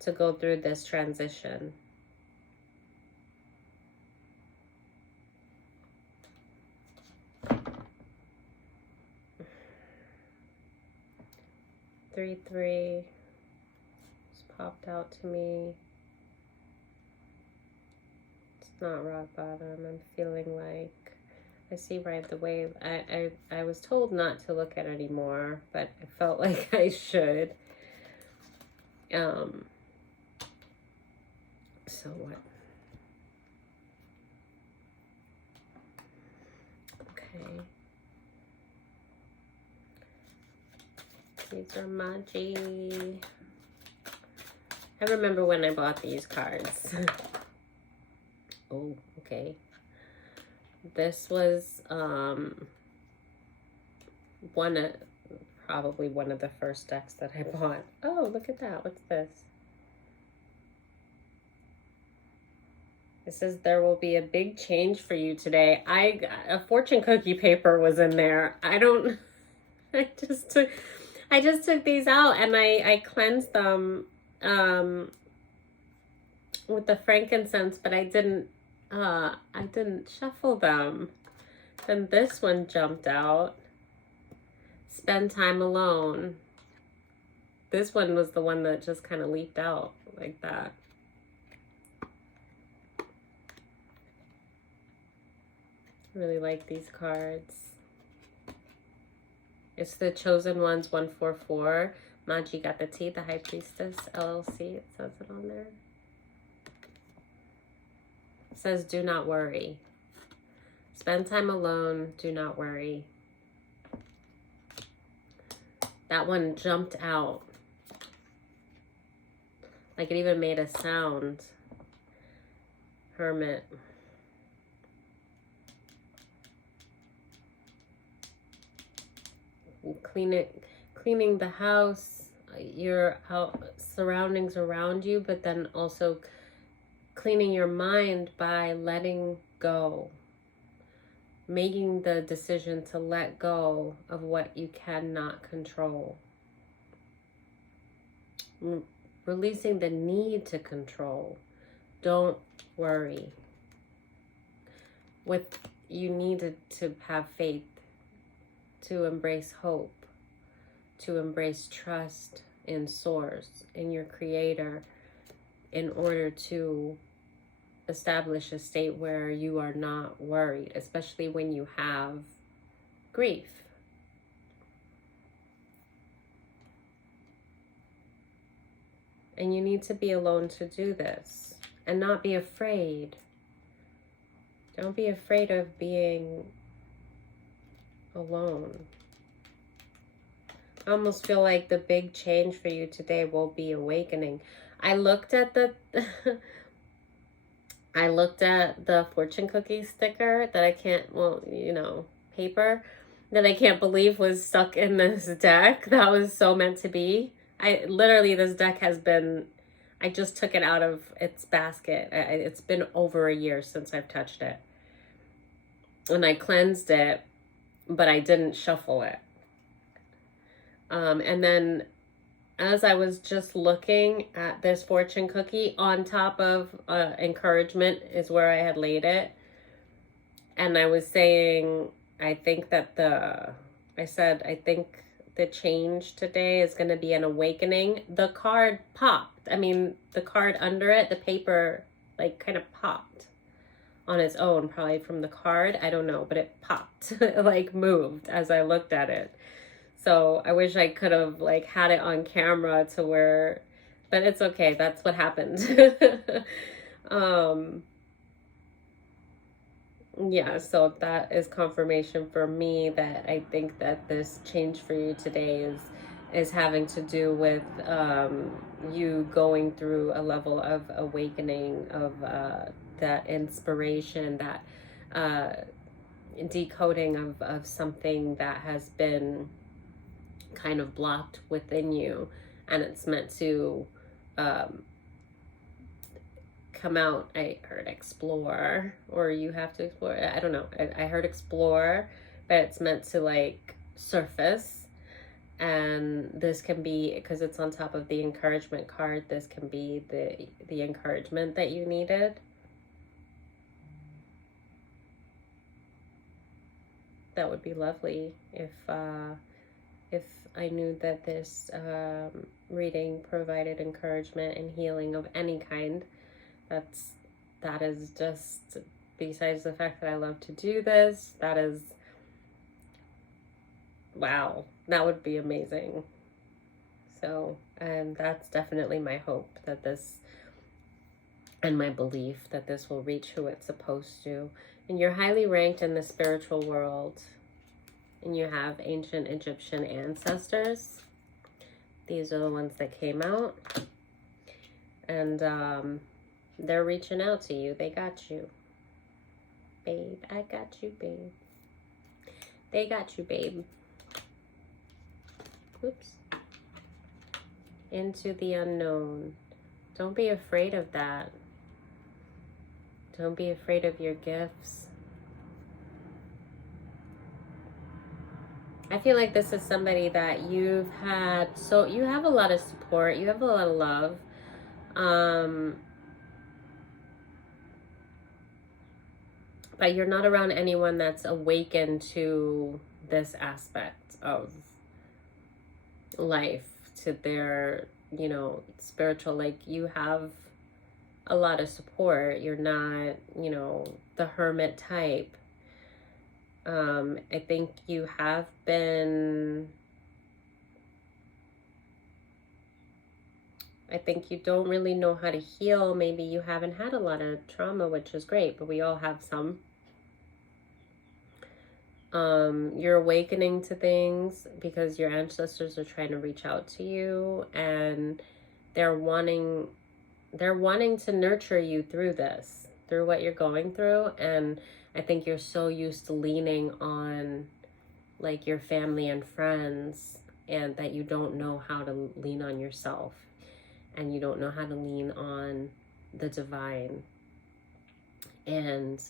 to go through this transition. Three just popped out to me. It's not rock bottom. I'm feeling like I see ride the wave. I was told not to look at it anymore, but I felt like I should. So what? Okay. These are Maji. I remember when I bought these cards. Oh, okay. This was probably one of the first decks that I bought. Oh, look at that. What's this? It says there will be a big change for you today. A fortune cookie paper was in there. I just took these out and I cleansed them with the frankincense, but I didn't shuffle them. Then this one jumped out. Spend time alone. This one was the one that just kind of leaped out like that. I really like these cards. It's the Chosen Ones 144. Maji Gapati, the High Priestess, LLC. It says it on there. It says, do not worry. Spend time alone. Do not worry. That one jumped out. Like it even made a sound. Hermit. Cleaning the house, your surroundings around you, but then also cleaning your mind by letting go. Making the decision to let go of what you cannot control. Releasing the need to control. Don't worry. You needed to have faith, to embrace hope, to embrace trust in Source, in your Creator, in order to establish a state where you are not worried, especially when you have grief. And you need to be alone to do this and not be afraid. Don't be afraid of being alone. I almost feel like the big change for you today will be awakening. I looked at the I looked at the fortune cookie sticker that I can't, well, paper that I can't believe was stuck in this deck. That was so meant to be. This deck has been, I just took it out of its basket. It's been over a year since I've touched it. And I cleansed it, but I didn't shuffle it. And then as I was just looking at this fortune cookie, on top of encouragement is where I had laid it. And I was saying, I think the change today is going to be an awakening. The card popped. I mean, the card under it, the paper, like, kind of popped on its own, probably from the card. I don't know, but it popped, it, like, moved as I looked at it. So I wish I could have, like, had it on camera to where, but it's okay. That's what happened. Yeah, so that is confirmation for me that I think that this change for you today is having to do with you going through a level of awakening of that inspiration, that decoding of something that has been kind of blocked within you, and it's meant to come out. I heard explore, or you have to explore. I don't know. I heard explore, but it's meant to, like, surface. And this can be, because it's on top of the encouragement card, this can be the encouragement that you needed. That would be lovely if I knew that this reading provided encouragement and healing of any kind. That is just, besides the fact that I love to do this, that is, wow, that would be amazing. So, and that's definitely my hope that this, and my belief that this will reach who it's supposed to. And you're highly ranked in the spiritual world, and you have ancient Egyptian ancestors. These are the ones that came out. And they're reaching out to you. They got you. Babe, I got you, babe. They got you, babe. Oops. Into the unknown. Don't be afraid of that. Don't be afraid of your gifts. I feel like this is somebody that you've had, so you have a lot of support. You have a lot of love. But you're not around anyone that's awakened to this aspect of life, to their, spiritual, like, you have a lot of support. You're not, the hermit type. I think you have been, I think you don't really know how to heal. Maybe you haven't had a lot of trauma, which is great, but we all have some. You're awakening to things because your ancestors are trying to reach out to you, and they're wanting to nurture you through this, through what you're going through. And I think you're so used to leaning on, like, your family and friends, and that you don't know how to lean on yourself, and you don't know how to lean on the divine. And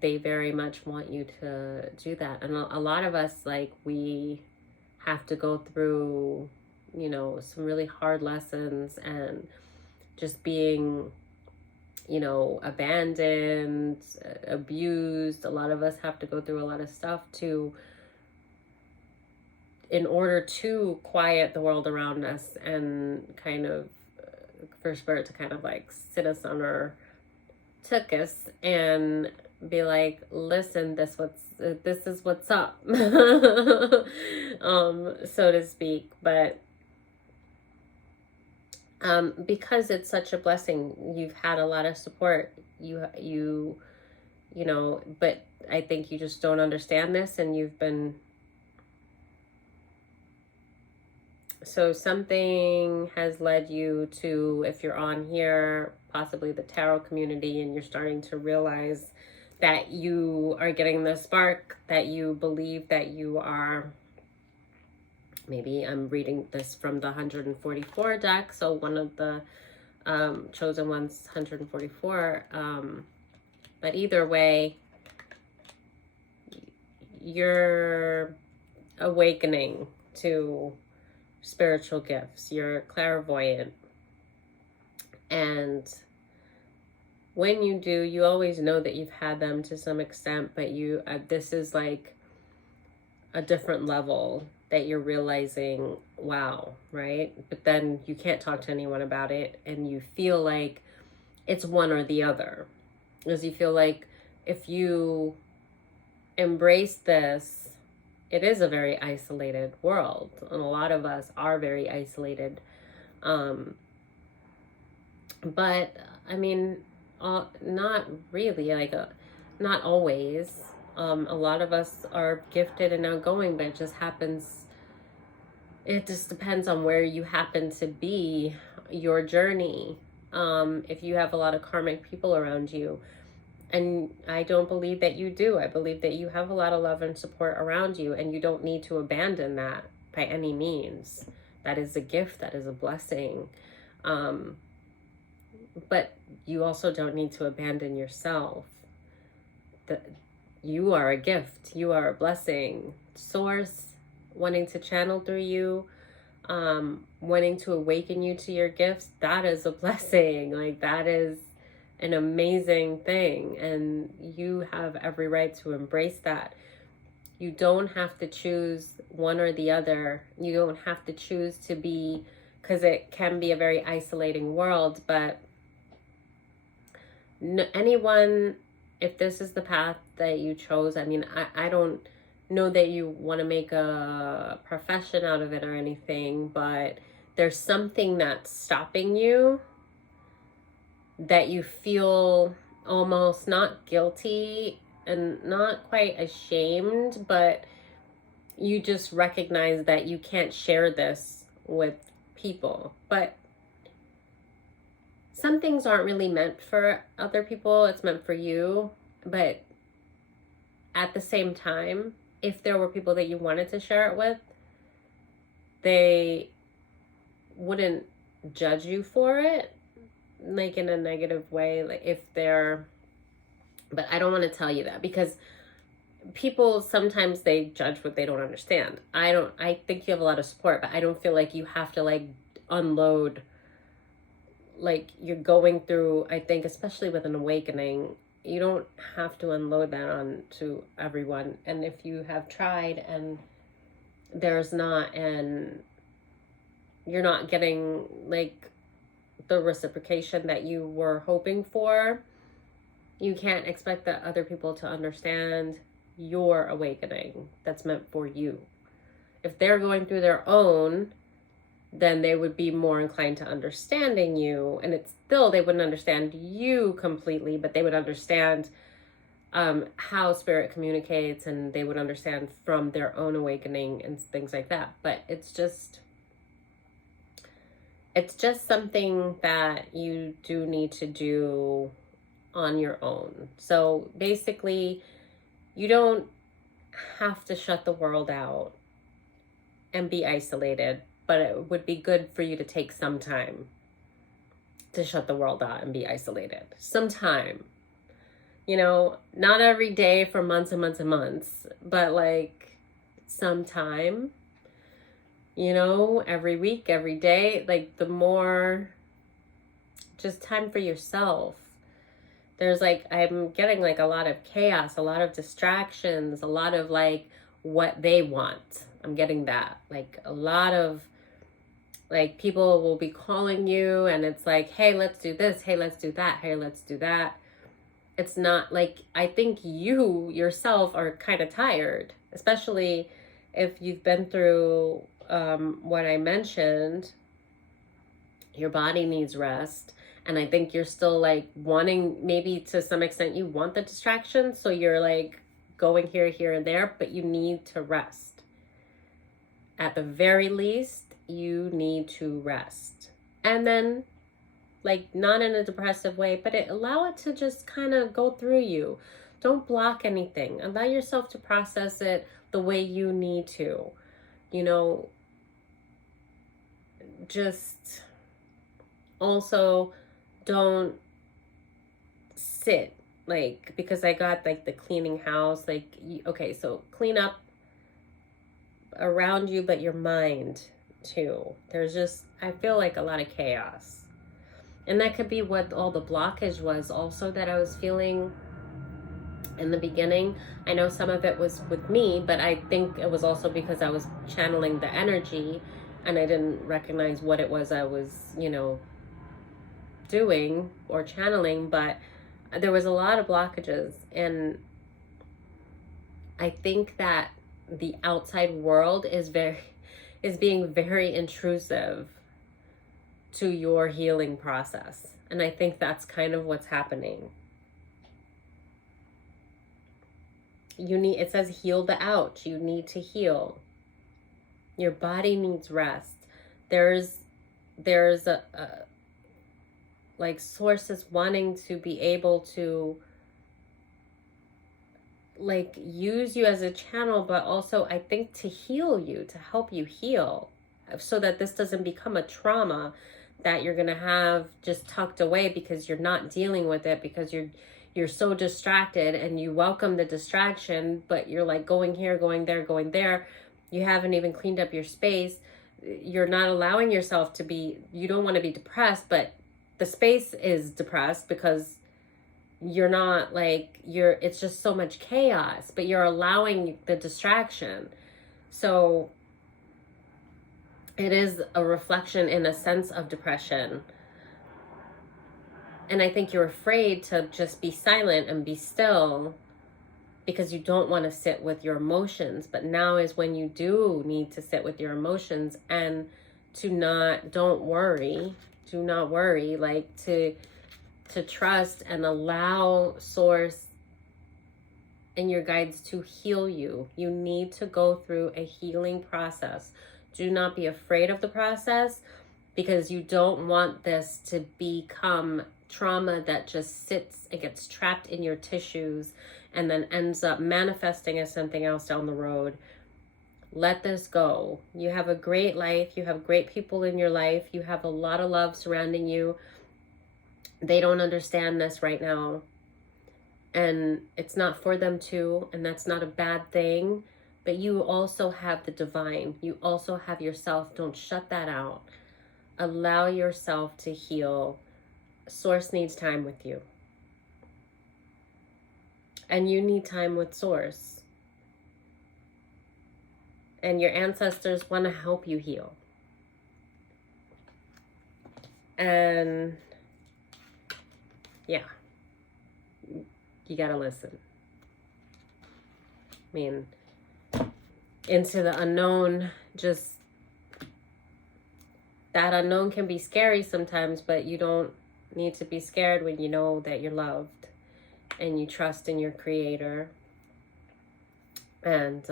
they very much want you to do that. And a lot of us, like, we have to go through, some really hard lessons, and just being, abandoned, abused. A lot of us have to go through a lot of stuff in order to quiet the world around us, and kind of for Spirit to kind of, like, sit us on our tuchus and be like, listen, this is what's up. So to speak. But because it's such a blessing, you've had a lot of support. But I think you just don't understand this, and you've been So something has led you to, if you're on here, possibly the tarot community, and you're starting to realize that you are getting the spark, that you believe that you are, maybe I'm reading this from the 144 deck, so one of the chosen ones, 144, but either way, you're awakening to spiritual gifts. You're clairvoyant. And when you do, you always know that you've had them to some extent, but you this is like a different level that you're realizing, wow, right? But then you can't talk to anyone about it, and you feel like it's one or the other. Because you feel like if you embrace this, it is a very isolated world, and a lot of us are very isolated. But I mean, not really, like, not always. A lot of us are gifted and outgoing, but it just depends on where you happen to be, your journey. If you have a lot of karmic people around you, and I don't believe that you do. I believe that you have a lot of love and support around you, and you don't need to abandon that by any means. That is a gift, that is a blessing. But you also don't need to abandon yourself. You are a gift. You are a blessing. Source wanting to channel through you, wanting to awaken you to your gifts, that is a blessing. Like, that is an amazing thing, and you have every right to embrace that. You don't have to choose one or the other. You don't have to choose to be, because it can be a very isolating world, but anyone, if this is the path that you chose, I mean, I don't know that you want to make a profession out of it or anything, but there's something that's stopping you, that you feel almost not guilty and not quite ashamed, but you just recognize that you can't share this with people. But some things aren't really meant for other people, it's meant for you. But at the same time, if there were people that you wanted to share it with, they wouldn't judge you for it, like in a negative way, like if they're, but I don't want to tell you that, because people sometimes they judge what they don't understand. I think you have a lot of support, but I don't feel like you have to like unload, like you're going through, I think especially with an awakening, you don't have to unload that on to everyone. And if you have tried and there's not, and you're not getting like the reciprocation that you were hoping for, you can't expect that other people to understand your awakening that's meant for you. If they're going through their own, then they would be more inclined to understanding you, and it's still, they wouldn't understand you completely, but they would understand how spirit communicates, and they would understand from their own awakening and things like that. But it's just something that you do need to do on your own. So basically, you don't have to shut the world out and be isolated, but it would be good for you to take some time to shut the world out and be isolated. Some time. You know, not every day for months and months and months, but like some time. You know, every week, every day, like the more, just time for yourself. There's like, I'm getting like a lot of chaos, a lot of distractions, a lot of like what they want. I'm getting that. Like a lot of, like people will be calling you and it's like, hey, let's do this. Hey, let's do that. Hey, let's do that. It's not like, I think you yourself are kind of tired, especially if you've been through what I mentioned. Your body needs rest, and I think you're still like wanting, maybe to some extent you want the distraction, so you're like going here and there, but you need to rest at the very least. you need to rest. And then, like, not in a depressive way, but allow it to just kind of go through you. Don't block anything. Allow yourself to process it the way you need to. You know, just also don't sit, like, because I got like the cleaning house, like, okay, so clean up around you, but your mind too. There's just, I feel like a lot of chaos. And that could be what all the blockage was also that I was feeling in the beginning. I know some of it was with me, but I think it was also because I was channeling the energy and I didn't recognize what it was I was, doing or channeling. But there was a lot of blockages, and I think that the outside world is being very intrusive to your healing process. And I think that's kind of what's happening. It says heal the ouch. You need to heal. Your body needs rest. There's a like sources wanting to be able to like use you as a channel, but also I think to heal you, to help you heal, so that this doesn't become a trauma that you're gonna have just tucked away because you're not dealing with it, because you're so distracted, and you welcome the distraction, but you're like going here, going there. You haven't even cleaned up your space. You're not allowing yourself to be, you don't want to be depressed, but the space is depressed because you're not like, it's just so much chaos, but you're allowing the distraction. So it is a reflection in a sense of depression. And I think you're afraid to just be silent and be still because you don't want to sit with your emotions. But now is when you do need to sit with your emotions, and do not worry, like to trust and allow source and your guides to heal you. You need to go through a healing process. Do not be afraid of the process, because you don't want this to become trauma that just sits and gets trapped in your tissues and then ends up manifesting as something else down the road. Let this go. You have a great life. You have great people in your life. You have a lot of love surrounding you. They don't understand this right now, and it's not for them to, and that's not a bad thing. But you also have the divine. You also have yourself. Don't shut that out. Allow yourself to heal. Source needs time with you. And you need time with Source. And your ancestors want to help you heal. And yeah, you gotta listen. I mean, into the unknown, just that unknown can be scary sometimes, but you don't need to be scared when you know that you're loved and you trust in your creator. And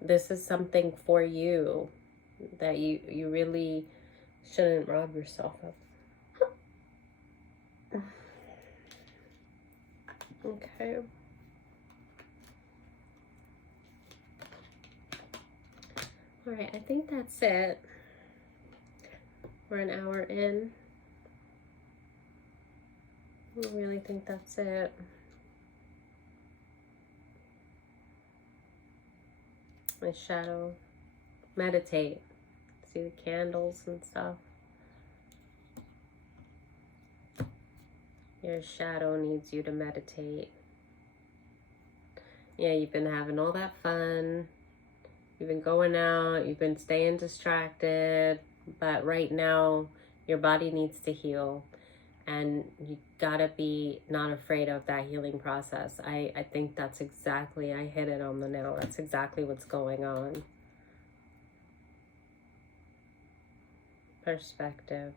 this is something for you that you really shouldn't rob yourself of. Okay. All right, I think that's it. We're an hour in. I really think that's it. My shadow. Meditate. See the candles and stuff. Your shadow needs you to meditate. Yeah, you've been having all that fun. You've been going out. You've been staying distracted. But right now, your body needs to heal. And you gotta be not afraid of that healing process. I think that's exactly, I hit it on the nail. That's exactly what's going on. Perspective.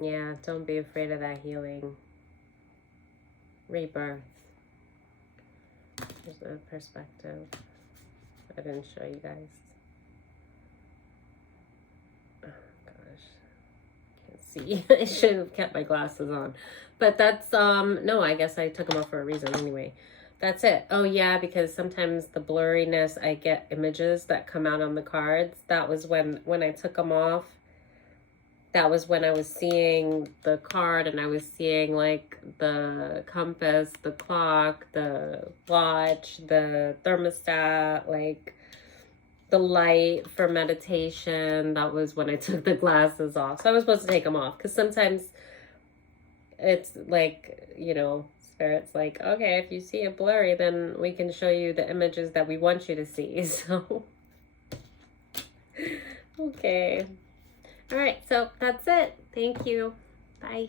Yeah, don't be afraid of that healing. Rebirth. Here's the perspective. I didn't show you guys. Oh gosh, can't see. I should have kept my glasses on. But that's no, I guess I took them off for a reason anyway. That's it. Oh yeah, because sometimes the blurriness, I get images that come out on the cards. That was when I took them off. That was when I was seeing the card and I was seeing like the compass, the clock, the watch, the thermostat, like the light for meditation. That was when I took the glasses off. So I was supposed to take them off because sometimes it's like, you know, Spirit's like, okay, if you see it blurry, then we can show you the images that we want you to see. So, okay. All right, so that's it. Thank you. Bye.